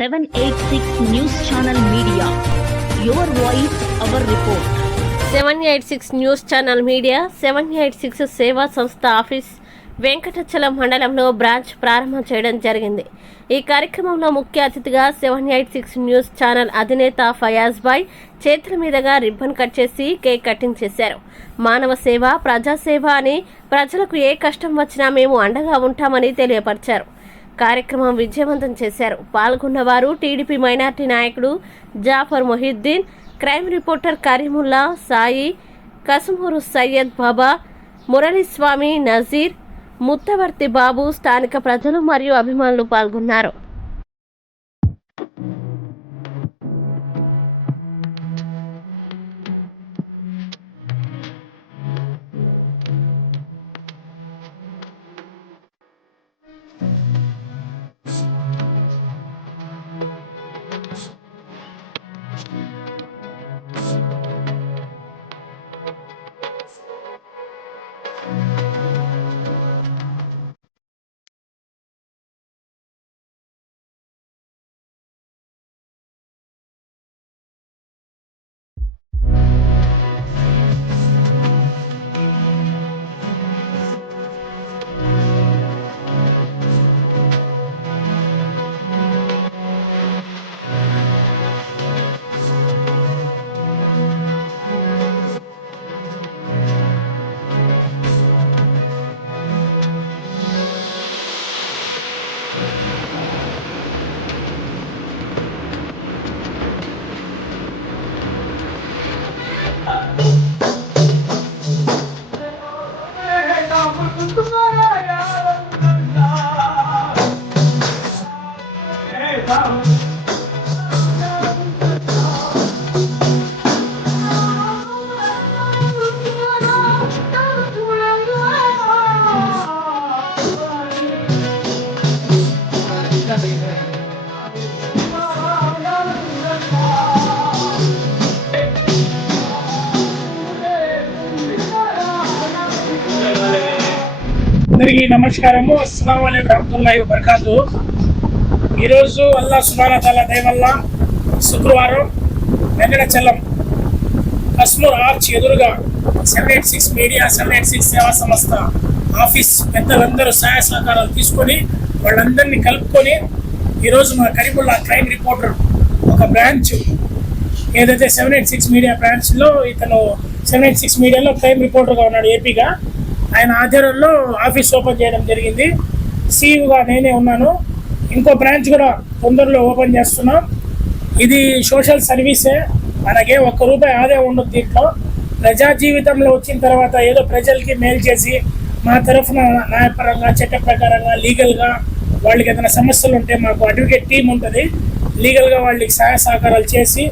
786 news channel media your voice our report seven eight six news channel media seven eight six సేవా సంస్థ office Venkatachalam మండలంలో branch ప్రారంభం చేయడం జరిగింది. ఈ కార్యక్రమంలో ముఖ్య అతిథిగా seven eight six news channel అధినేత ఫయాజ్ బాయ్ చేతుల మీదుగా రిబ్బన్ కట్ చేసి కేక్ కటింగ్ చేశారు. మానవ సేవ ప్రజాసేవ అని ప్రజలకు ఏ కష్టం వచ్చినా మేము అండగా ఉంటామని తెలియపరిచారు. కార్యక్రమం విజయవంతం చేశారు. పాల్గొన్నవారు టీడీపీ మైనార్టీ నాయకుడు జాఫర్ మొహిద్దీన్ క్రైమ్ రిపోర్టర్ కరీముల్లా సాయి కసుమూరు సయ్యద్ బాబా మురళీస్వామి నజీర్ ముత్తవర్తి బాబు స్థానిక ప్రజలు మరియు అభిమానులు పాల్గొన్నారు. అందరికీ నమస్కారము. అస్సలం వరహతుల్లాహి వబర్కాతు ఈరోజు అల్లా సుబాన తాలా దయ శుక్రవారం వెంకటచలం కస్మూర్ ఆర్చ్ ఎదురుగా seven eight six media seven eight six సేవా సంస్థ ఆఫీస్ పెద్దలందరూ సహాయ సహకారాలు తీసుకొని వాళ్ళందరినీ కలుపుకొని ఈరోజు మా కరీముల్లా క్రైమ్ రిపోర్టర్ ఒక బ్రాంచ్ ఏదైతే సెవెన్ ఎయిట్ సిక్స్ మీడియా బ్రాంచ్లో ఇతను సెవెన్ ఎయిట్ సిక్స్ మీడియాలో క్రైమ్ రిపోర్టర్గా ఉన్నాడు ఏపీగా. ఆయన ఆధ్వర్యంలో ఆఫీస్ ఓపెన్ చేయడం జరిగింది. సీఈగా నేనే ఉన్నాను. ఇంకో బ్రాంచ్ కూడా తొందరలో ఓపెన్ చేస్తున్నాం. ఇది సోషల్ సర్వీసే. మనకే ఒక్క రూపాయి ఆదాయం ఉండదు దీంట్లో. ప్రజా జీవితంలో వచ్చిన తర్వాత ఏదో ప్రజలకి మేలు చేసి మా తరఫున న్యాయపరంగా చట్ట ప్రకారంగా లీగల్గా వాళ్ళకి ఏదైనా సమస్యలు ఉంటే మాకు అడ్వకేట్ టీం ఉంటుంది. లీగల్గా వాళ్ళకి సహాయ సహకారాలు చేసి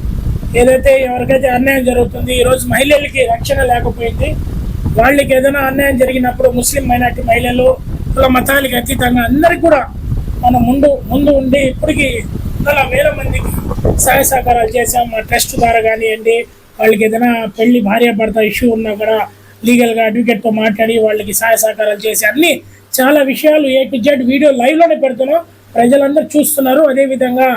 ఏదైతే ఎవరికైతే అన్యాయం జరుగుతుంది ఈరోజు మహిళలకి రక్షణ లేకపోయింది వాళ్ళకి ఏదైనా అన్యాయం జరిగినప్పుడు ముస్లిం మైనార్టీ మహిళలు కుల మతాలకి అతీతంగా అందరికి కూడా మనం ముందు ముందు ఉండి ఇప్పటికీ వందల వేల మందికి సహాయ సహకారాలు చేసాం మా ట్రస్ట్ ద్వారా కానివ్వండి వాళ్ళకి ఏదైనా పెళ్ళి భార్య భర్త ఇష్యూ ఉన్నా కూడా లీగల్గా అడ్వకేట్తో మాట్లాడి వాళ్ళకి సహాయ సహకారాలు చేసి అన్ని చాలా విషయాలు ఏ టు జెడ్ వీడియో లైవ్లోనే పెడుతున్నాం. ప్రజలందరూ చూస్తున్నారు. అదేవిధంగా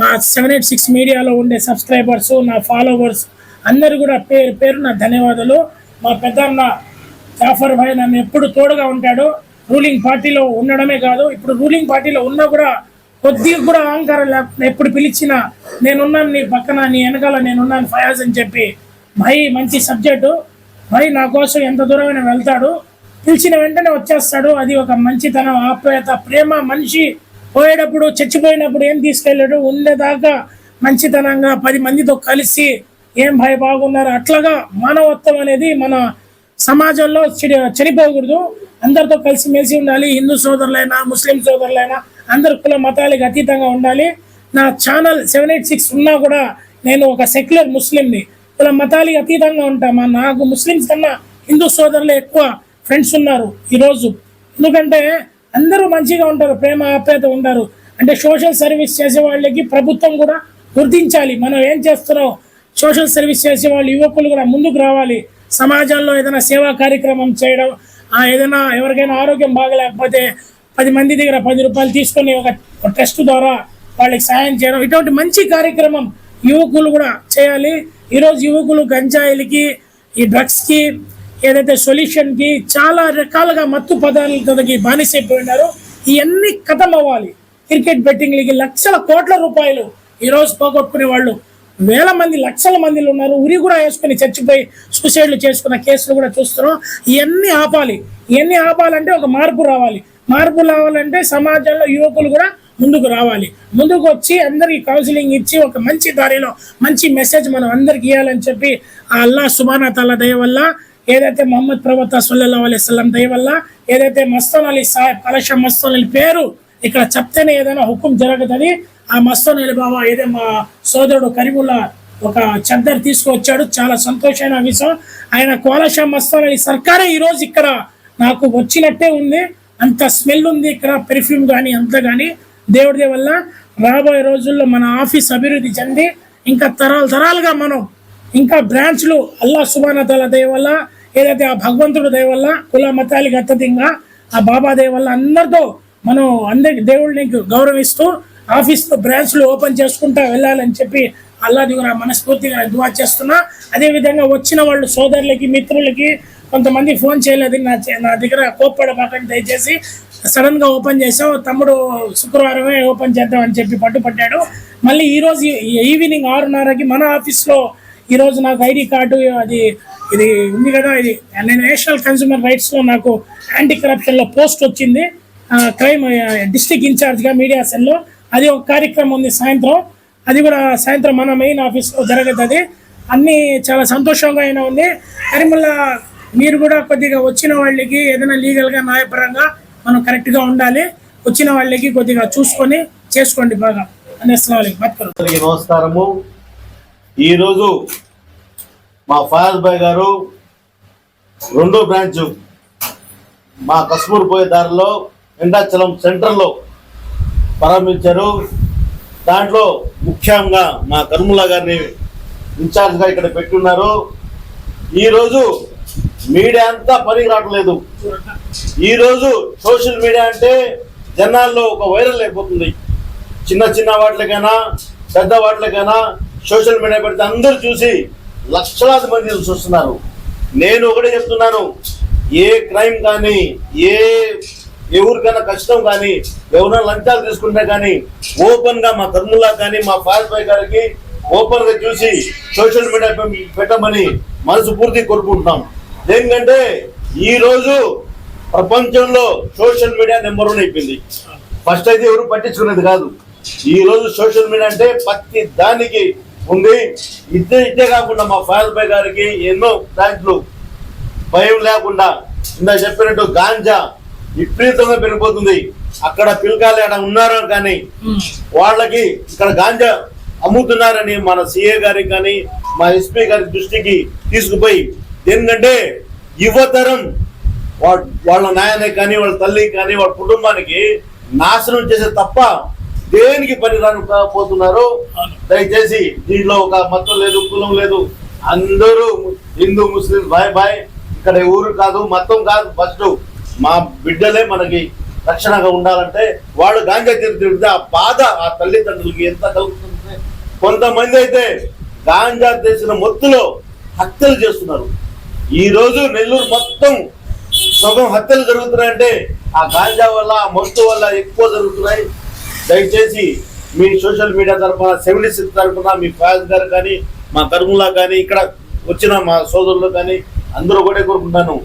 మా సెవెన్ ఎయిట్ సిక్స్ మీడియాలో ఉండే సబ్స్క్రైబర్స్ నా ఫాలోవర్స్ అందరు కూడా పేరు పేరు నా ధన్యవాదాలు. మా పెద్దన్న జాఫర్ భాయ్ నన్ను ఎప్పుడు తోడుగా ఉంటాడు. రూలింగ్ పార్టీలో ఉండడమే కాదు ఇప్పుడు రూలింగ్ పార్టీలో ఉన్నా కూడా కొద్దిగా కూడా అహంకారం లేకుండా ఎప్పుడు పిలిచినా నేనున్నాను నీ పక్కన నీ వెనకాల నేనున్నాను ఫయాజ్ అని చెప్పి భయ్ మంచి సబ్జెక్టు భయ్ నా కోసం ఎంత దూరమైనా వెళ్తాడు. పిలిచిన వెంటనే వచ్చేస్తాడు. అది ఒక మంచితనం ఆప్యాయత ప్రేమ. మనిషి పోయేటప్పుడు చచ్చిపోయినప్పుడు ఏం తీసుకెళ్ళాడు? ఉండేదాకా మంచితనంగా పది మందితో కలిసి ఏం భయపాగున్నారు అట్లాగా మానవత్వం అనేది మన సమాజంలో చెడి- చనిపోకూడదు అందరితో కలిసి మెలిసి ఉండాలి. హిందూ సోదరులైనా ముస్లిం సోదరులైనా అందరు కుల మతాలకు అతీతంగా ఉండాలి. నా ఛానల్ సెవెన్ ఎయిట్ సిక్స్ ఉన్నా కూడా నేను ఒక సెక్యులర్ ముస్లింని. కుల మతాలకి అతీతంగా ఉంటామా? నాకు ముస్లిమ్స్ కన్నా హిందూ సోదరులు ఎక్కువ ఫ్రెండ్స్ ఉన్నారు ఈరోజు. ఎందుకంటే అందరూ మంచిగా ఉంటారు ప్రేమ ఆప్యాయత ఉంటారు. అంటే సోషల్ సర్వీస్ చేసే వాళ్ళకి ప్రభుత్వం కూడా గుర్తించాలి. మనం ఏం చేస్తున్నాం? సోషల్ సర్వీస్ చేసే వాళ్ళు యువకులు కూడా ముందుకు రావాలి. సమాజంలో ఏదైనా సేవా కార్యక్రమం చేయడం ఏదైనా ఎవరికైనా ఆరోగ్యం బాగలేకపోతే పది మంది దగ్గర పది రూపాయలు తీసుకొని ఒక ట్రస్ట్ ద్వారా వాళ్ళకి సాయం చేయడం. ఇటువంటి మంచి కార్యక్రమం యువకులు కూడా చేయాలి. ఈరోజు యువకులు గంజాయిలకి ఈ డ్రగ్స్కి ఏదైతే సొల్యూషన్కి చాలా రకాలుగా మత్తు పదార్థాలకి బానిసైపోయినారు. ఇవన్నీ కథం అవ్వాలి క్రికెట్ బెట్టింగ్లకి లక్షల కోట్ల రూపాయలు ఈరోజు పోగొట్టుకునే వాళ్ళు వేల మంది లక్షల మందిలో ఉన్నారు. ఉరి కూడా వేసుకుని చచ్చిపోయి సూసైడ్లు చేసుకున్న కేసులు కూడా చూస్తున్నాం. ఇవన్నీ ఆపాలి? ఇవన్నీ ఆపాలంటే ఒక మార్పు రావాలి. మార్పు రావాలంటే సమాజంలో యువకులు కూడా ముందుకు రావాలి. ముందుకు వచ్చి అందరికీ కౌన్సిలింగ్ ఇచ్చి ఒక మంచి దారిలో మంచి మెసేజ్ మనం అందరికి ఇవ్వాలని చెప్పి ఆ అల్లా సుబానా తల దయ వల్ల ఏదైతే మొహమ్మద్ ప్రవక్త సల్లల్లా అలీ వసల్లం దయ వల్ల ఏదైతే మస్తాన్ అలీ సాహెబ్ కలశ మస్తాన్ అలీ పేరు ఇక్కడ చెప్తేనే ఏదైనా హుకుం జరుగుతుంది. ఆ మస్తాన్ అలీ బాబా ఏదో మా సోదరుడు కరీముల్లా ఒక చద్దరు తీసుకువచ్చాడు. చాలా సంతోషమైన విషయం. ఆయన కోలషా మస్తాన్ అలీ సర్కారే ఈరోజు ఇక్కడ నాకు వచ్చినట్టే ఉంది. అంత స్మెల్ ఉంది ఇక్కడ పెర్ఫ్యూమ్ కానీ అంత కానీ దేవుడి వల్ల రాబోయే రోజుల్లో మన ఆఫీస్ అభివృద్ధి చెంది ఇంకా తరాలు తరాలుగా మనం ఇంకా బ్రాంచ్లు అల్లా సుబానతల దయ వల్ల ఏదైతే ఆ భగవంతుడు దయ వల్ల కుల మతాలకి అత్యధికంగా ఆ బాబా దయ వల్ల అందరితో మనం అందరికి దేవుడిని గౌరవిస్తూ ఆఫీస్లో బ్రాంచ్లు ఓపెన్ చేసుకుంటా వెళ్ళాలని చెప్పి అల్లా కూడా మనస్ఫూర్తిగా దువా చేస్తున్నా. అదేవిధంగా వచ్చిన వాళ్ళు సోదరులకి మిత్రులకి కొంతమంది ఫోన్ చేయలేదు. నా చే- నా దగ్గర కోప్పడమాకండి దయచేసి సడన్గా ఓపెన్ చేసాం తమ్ముడు శుక్రవారమే ఓపెన్ చేద్దాం అని చెప్పి పట్టుపట్టాడు. మళ్ళీ ఈరోజు ఈ- ఈవినింగ్ ఆరున్నరకి మన ఆఫీస్లో ఈరోజు నాకు ఐడి కార్డు అది ఇది ఉంది కదా ఇది నేను నేషనల్ కన్స్యూమర్ రైట్స్లో నాకు యాంటీ కరప్షన్లో పోస్ట్ వచ్చింది. క్రైమ్ డిస్ట్రిక్ట్ ఇన్ఛార్జ్గా మీడియా సెల్లో అది ఒక కార్యక్రమం ఉంది సాయంత్రం. అది కూడా సాయంత్రం మన మెయిన్ ఆఫీస్లో జరగదు జరుగుతుంది చాలా సంతోషంగా అయినా ఉంది. కరీముల్లా మీరు కూడా కొద్దిగా వచ్చిన వాళ్ళకి ఏదైనా లీగల్గా న్యాయపరంగా మనం కరెక్ట్గా ఉండాలి. వచ్చిన వాళ్ళకి కొద్దిగా చూసుకొని చేసుకోండి బాగా. అని అస్సలం అందరికీ నమస్కారము. ఈరోజు మా ఫయాజ్ భాయ్ గారు రెండో బ్రాంచ్ మా కశ్మూర్ పోయే దారిలో ఎండాచలం సెంటర్లో ప్రారంభించారు దాంట్లో ముఖ్యంగా మా కర్ముల గారిని ఇన్ఛార్జ్గా ఇక్కడ పెట్టున్నారు. ఈరోజు మీడియా అంతా పనికి రావట్లేదు ఈరోజు సోషల్ మీడియా అంటే జనాల్లో ఒక వైరల్ అయిపోతుంది. చిన్న చిన్న వాటికైనా పెద్ద వాటికైనా సోషల్ మీడియా పెడితే అందరూ చూసి లక్షలాది మంది చూస్తున్నారు నేను ఒకటే చెప్తున్నాను. ఏ క్రైమ్ కానీ ఏ ఎవరికైనా కష్టం కానీ ఎవరైనా లంచాలు తీసుకుంటే కానీ ఓపెన్గా మా కర్ముల్లా కానీ మా ఫాయల్ గారికి ఓపెన్గా చూసి సోషల్ మీడియా పెట్టమని మనసు పూర్తి కోరుకుంటున్నాం. ఏంటంటే ఈ రోజు ప్రపంచంలో సోషల్ మీడియా నెంబర్ వన్ అయిపోయింది. ఫస్ట్ అయితే ఎవరు పట్టించుకునేది కాదు. ఈ రోజు సోషల్ మీడియా అంటే ప్రతి దానికి ఉంది. ఇద్దే ఇద్దే కాకుండా మా ఫాయల్ భాయ్ గారికి ఎన్నో దాంట్లో భయం లేకుండా ఇందా చెప్పినట్టు గాంజా విపరీతంగా పెరిగిపోతుంది. అక్కడ పిల్లకాయలు ఎక్కడ ఉన్నారో కానీ వాళ్ళకి ఇక్కడ గాంజా అమ్ముతున్నారని మన సిఏ గారికి కానీ మా ఎస్పీ గారి దృష్టికి తీసుకుపోయి ఎందుకంటే యువతరం వాళ్ళ నాయనే కానీ వాళ్ళ తల్లి కానీ వాళ్ళ కుటుంబానికి నాశనం చేసే తప్ప దేనికి పని పోతున్నారు దయచేసి దీంట్లో ఒక మతం లేదు కులం లేదు. అందరూ హిందూ ముస్లిం బాయ్ బాయ్. ఇక్కడ ఊరు కాదు మతం కాదు ఫస్ట్ మా బిడ్డలే మనకి రక్షణగా ఉండాలంటే వాళ్ళు గాంజా తిరిగి తిరిగితే ఆ బాధ ఆ తల్లిదండ్రులకి ఎంత కలుగుతుంది కొంతమంది అయితే గాంజా చేసిన మొత్తులో హత్యలు చేస్తున్నారు. ఈ రోజు నెల్లూరు మొత్తం సగం హత్యలు జరుగుతున్నాయంటే ఆ గాంజా వల్ల ఆ మత్తు వల్ల ఎక్కువ జరుగుతున్నాయి. దయచేసి మీ సోషల్ మీడియా తరఫున సెవెంటీ సిక్స్ తరఫున మీ ఫయాజ్ గారు కానీ మా కర్ములా కానీ ఇక్కడ వచ్చిన మా సోదరులు కానీ అందరూ కూడా కోరుకుంటాను.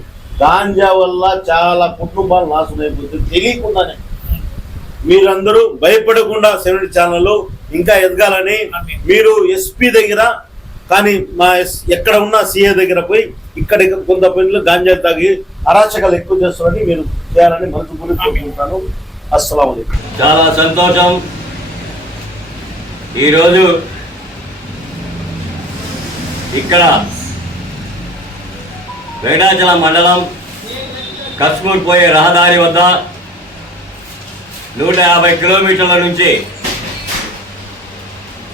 గాంజా వల్ల చాలా కుటుంబాలు నాశనం అయిపోతుంది తెలియకుండానే మీరందరూ భయపడకుండా సెవెన్ ఛానల్లో ఇంకా ఎదగాలని మీరు ఎస్పీ దగ్గర కానీ మా ఎక్కడ ఉన్న సీఏ దగ్గర పోయి ఇక్కడ కొంత పనులు గాంజా తాగి అరాచకాలు ఎక్కువ చేస్తారని మీరు చేయాలని మనసు కోరుకుంటాను. అస్సలం చాలా సంతోషం. ఈరోజు ఇక్కడ వేడాచలం మండలం కస్మూర్ పోయే రహదారి వద్ద నూట యాభై కిలోమీటర్ల నుంచి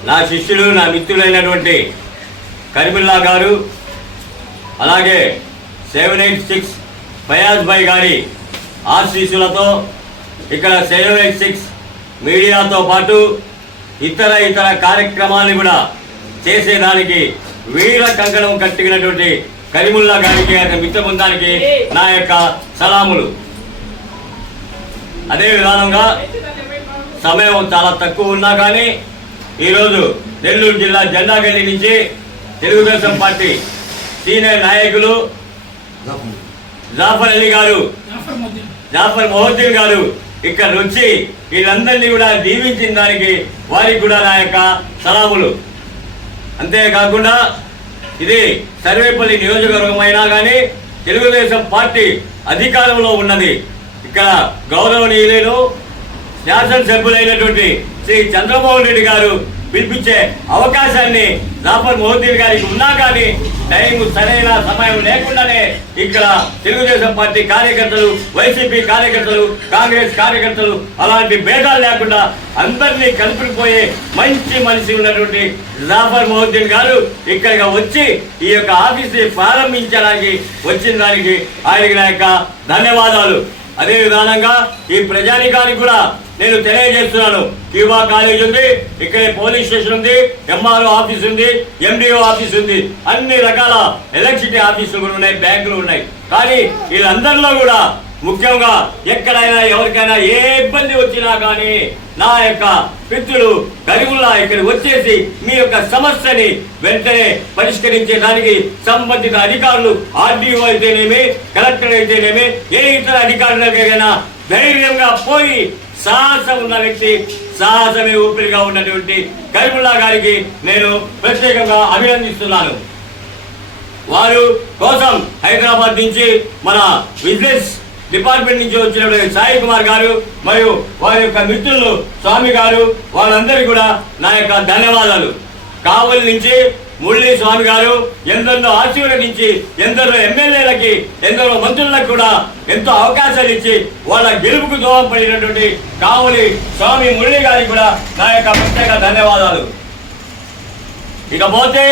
నా శిష్యుడు నా మిత్రులైనటువంటి కరిమిల్లా గారు అలాగే seven eight six Fayaz bhai గారి ఆశీస్సులతో ఇక్కడ సెవెన్ ఎయిట్ సిక్స్ మీడియాతో పాటు ఇతర ఇతర కార్యక్రమాన్ని కూడా చేసేదానికి వీర కంకణం కట్టినటువంటి కరీముల్లా గారికి మిత్ర బృందానికి నా యొక్క సలాములు. అదే విధానంగా సమయం చాలా తక్కువ ఉన్నా కానీ ఈరోజు నెల్లూరు జిల్లా జెండా గల్లి నుంచి తెలుగుదేశం పార్టీ సీనియర్ నాయకులు జాఫర్ అలీ గారు జాఫర్ మహోద్దీన్ గారు ఇక్కడ వచ్చి వీళ్ళందరినీ కూడా దీవించిన దానికి వారికి కూడా నా యొక్క సలాములు. అంతేకాకుండా ఇది సర్వేపల్లి నియోజకవర్గం అయినా కానీ తెలుగుదేశం పార్టీ అధికారంలో ఉన్నది. ఇక్కడ గౌరవనీయులను శాసనసభ్యులైనటువంటి శ్రీ చంద్రమోహన్ రెడ్డి గారు పిలిపించే అవకాశాన్ని జాఫర్ మోహద్దీన్ గారికి ఉన్నా కానీ టైం సరైన సమయం లేకుండానే ఇక్కడ తెలుగుదేశం పార్టీ కార్యకర్తలు వైసీపీ కార్యకర్తలు కాంగ్రెస్ కార్యకర్తలు అలాంటి భేదాలు లేకుండా అందరినీ కలిపిపోయే మంచి మనిషి ఉన్నటువంటి జాఫర్ మోహద్దీన్ గారు ఇక్కడికి వచ్చి ఈ యొక్క ఆఫీస్ని ప్రారంభించడానికి వచ్చిన దానికి ఆయనకి నా యొక్క ధన్యవాదాలు. అదే విధానంగా ఈ ప్రజానికానికి కూడా నేను తెలియజేస్తున్నాను. క్యూబా కాలేజ్ ఉంది ఇక్కడ పోలీస్ స్టేషన్ ఉంది ఎంఆర్ఓ ఆఫీస్ ఉంది ఎండిఓ ఆఫీస్ ఉంది. అన్ని రకాల ఎలక్ట్రిసిటీ ఆఫీసులు కూడా ఉన్నాయి బ్యాంకులు ఉన్నాయి. కానీ వీళ్ళందరిలో కూడా ముఖ్యంగా ఎక్కడైనా ఎవరికైనా ఏ ఇబ్బంది వచ్చినా కానీ నా యొక్క పిత్రులు గరిగుల్లా ఇక్కడ వచ్చేసి మీ యొక్క సమస్యని వెంటనే పరిష్కరించే దానికి సంబంధిత అధికారులు ఆర్డీఓ అయితేనేమి కలెక్టర్ అయితేనేమి ఏ ఇతర అధికారులకైనా ధైర్యంగా పోయి సాహసం ఉన్న వ్యక్తి సాహసమే ఊపిరిగా ఉన్నటువంటి కరిముల్లా గారికి నేను ప్రత్యేకంగా అభినందిస్తున్నాను. వారు కోసం హైదరాబాద్ నుంచి మన బిజినెస్ డిపార్ట్మెంట్ నుంచి వచ్చినటువంటి సాయి కుమార్ గారు మరియు వారి యొక్క మిత్రులు స్వామి గారు వాళ్ళందరికీ కూడా నా యొక్క ధన్యవాదాలు. కావలి నుంచి మురళీ స్వామి గారు ఎందరినో ఆశీర్వదించి ఎందరో ఎమ్మెల్యేలకి ఎందరో మంత్రులకు కూడా ఎంతో అవకాశాలు ఇచ్చి వాళ్ళ గెలుపుకు దోహం పడినటువంటి కావలి స్వామి మురళి గారికి కూడా నా యొక్క ప్రత్యేక ధన్యవాదాలు. ఇకపోతే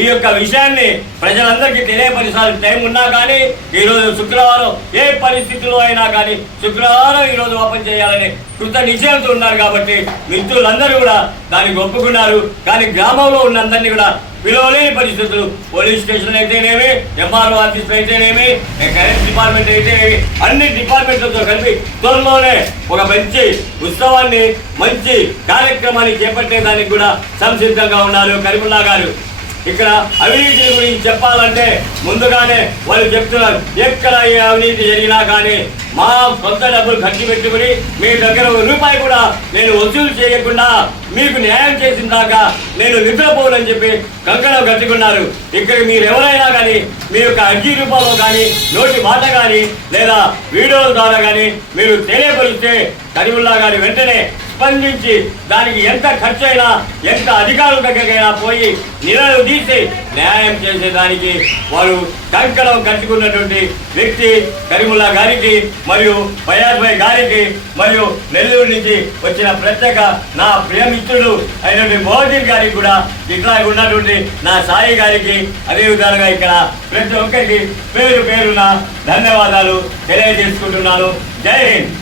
ఈ యొక్క విషయాన్ని ప్రజలందరికీ తెలియపరిచాల్సిన టైం ఉన్నా కానీ ఈరోజు శుక్రవారం ఏ పరిస్థితుల్లో అయినా కానీ శుక్రవారం ఈరోజు ఓపెన్ చేయాలని కృత నిశ్చయంతో ఉన్నారు కాబట్టి మిత్రులందరూ కూడా దానికి ఒప్పుకున్నారు. కానీ గ్రామంలో ఉన్నందరినీ కూడా పిలవలేని పరిస్థితులు. పోలీస్ స్టేషన్ అయితేనేమి ఎంఆర్ఓ ఆఫీస్ అయితేనేమి కరెంట్ డిపార్ట్మెంట్ అయితేనేమి అన్ని డిపార్ట్మెంట్లతో కలిపి త్వరలోనే ఒక మంచి ఉత్సవాన్ని మంచి కార్యక్రమాన్ని చేపట్టేదానికి కూడా సంసిద్ధంగా ఉన్నారు. కరీముల్లా గారు ఇక్కడ అవినీతి గురించి చెప్పాలంటే ముందుగానే వాళ్ళు చెప్తున్నారు. ఎక్కడ ఏ అవినీతి జరిగినా కానీ మా సొంత డబ్బులు ఖర్చు పెట్టుకుని మీ దగ్గర ఒక రూపాయి కూడా నేను వసూలు చేయకుండా మీకు న్యాయం చేసిన దాకా నేను నిద్రపోనని చెప్పి కంకణం కట్టుకున్నారు. ఇక్కడ మీరు ఎవరైనా కానీ మీ యొక్క అర్జీ రూపంలో కానీ నోటి మాట కానీ లేదా వీడియోల ద్వారా కానీ మీరు తెలియపరిస్తే కరీముల్లా గారి వెంటనే స్పందించి దానికి ఎంత ఖర్చు అయినా ఎంత అధికారుల దగ్గరికైనా పోయి నిలలు తీసి న్యాయం చేసేదానికి వారు కంకణం కట్టుకున్నటువంటి వ్యక్తి కరిముల్లా గారికి మరియు బయాజ్భాయ్ గారికి మరియు నెల్లూరు నుంచి వచ్చిన ప్రత్యేక నా ప్రియమిత్రుడు అయినటువంటి మోదీన్ గారికి కూడా ఇట్లా ఉన్నటువంటి నా సాయి గారికి అదే విధాలుగా ఇక్కడ ప్రతి ఒక్కరికి పేరు పేరున ధన్యవాదాలు తెలియజేసుకుంటున్నాను. జై హింద్.